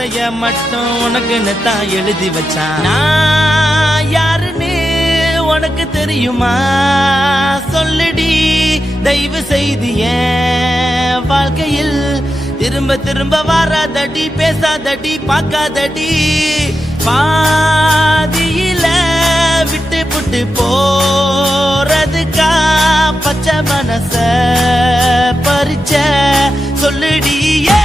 கதைய மட்டும் உனக்குன்னு தான் எழுதி வச்சான். நான் யாருன்னு உனக்கு தெரியுமா? சொல்லுடி தயவு செய்திய வாழ்க்கையில் திரும்ப திரும்ப வராதடி பேசாதடி பார்க்காதடி. பாதியில விட்டு புட்டு போறதுக்கா பச்சை மனச பறிச்ச. சொல்லுடியே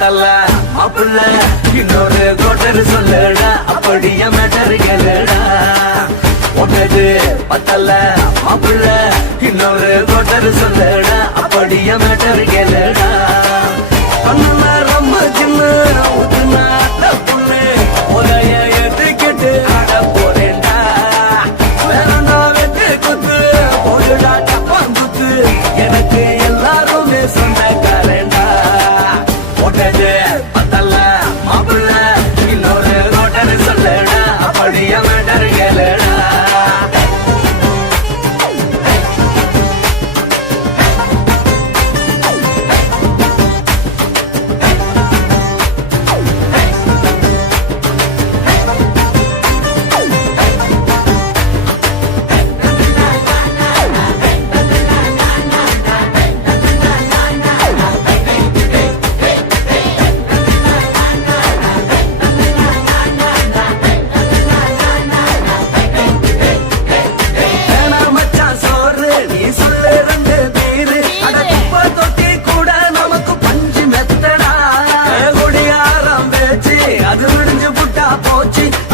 தல்ல மாப்பிள்ள இன்னொரு கோட்டர் சொல்லுடா. அப்படியே மேட்டர் கேளுடா. ஒன்னது பத்தல்ல மாப்பிள்ள இன்னொரு கோட்டர் சொல்லுடா. அப்படியே மேட்டர் கேளுடா. பண்ணல ரொம்ப சின்ன ஊத்துனா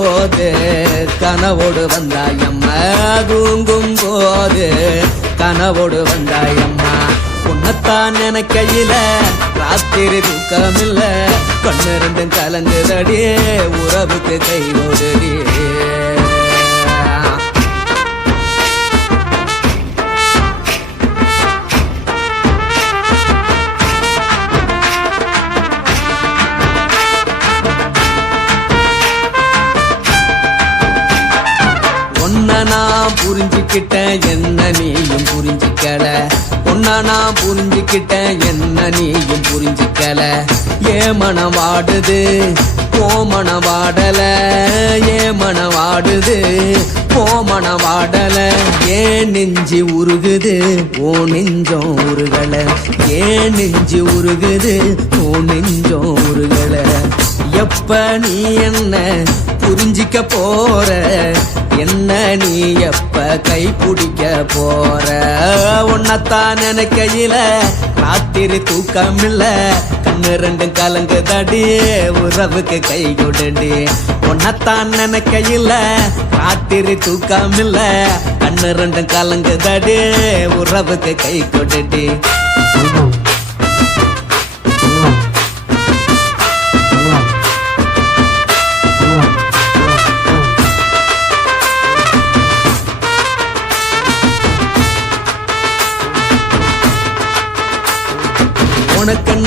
போது கனவோடு வந்தாயம்மா தூங்கும் போது கனவோடு வந்தாயம்மா உன்னத்தான் நினைக்கையில ராத்திரி தூக்கமில்ல கண்ணு கலந்துதடியே உறவுக்கு கை ஓடுடி புரிஞ்சுக்கிட்டேன் என்ன நீயும் புரிஞ்சுக்கல? உன்னை நான் புரிஞ்சுக்கிட்டேன் என்ன நீயும் புரிஞ்சுக்கல? ஏ மனவாடுது? வாடுது ஓ மனம் வாடல ஏ மனம் வாடுது ஏன் நெஞ்சு உருகுது? ஓ நெஞ்சம் உருகல. ஏன் நெஞ்சு உருகுது? ஓ நெஞ்சம் உருகல. எப்ப நீ என்ன புரிஞ்சிக்க போற? என்ன நீ எப்ப கை பிடிக்க போற? உன்னத்தான் நினைக்கையில ராத்திரி தூக்கம் இல்லை கண்ணு ரெண்டும் கலங்குதடி உறவுக்கு கை கொடுடி. உன்னத்தான் நினைக்கையில ராத்திரி தூக்கம் இல்ல கண்ணு ரெண்டும் கலங்குதடி உறவுக்கு கை கொடுடி.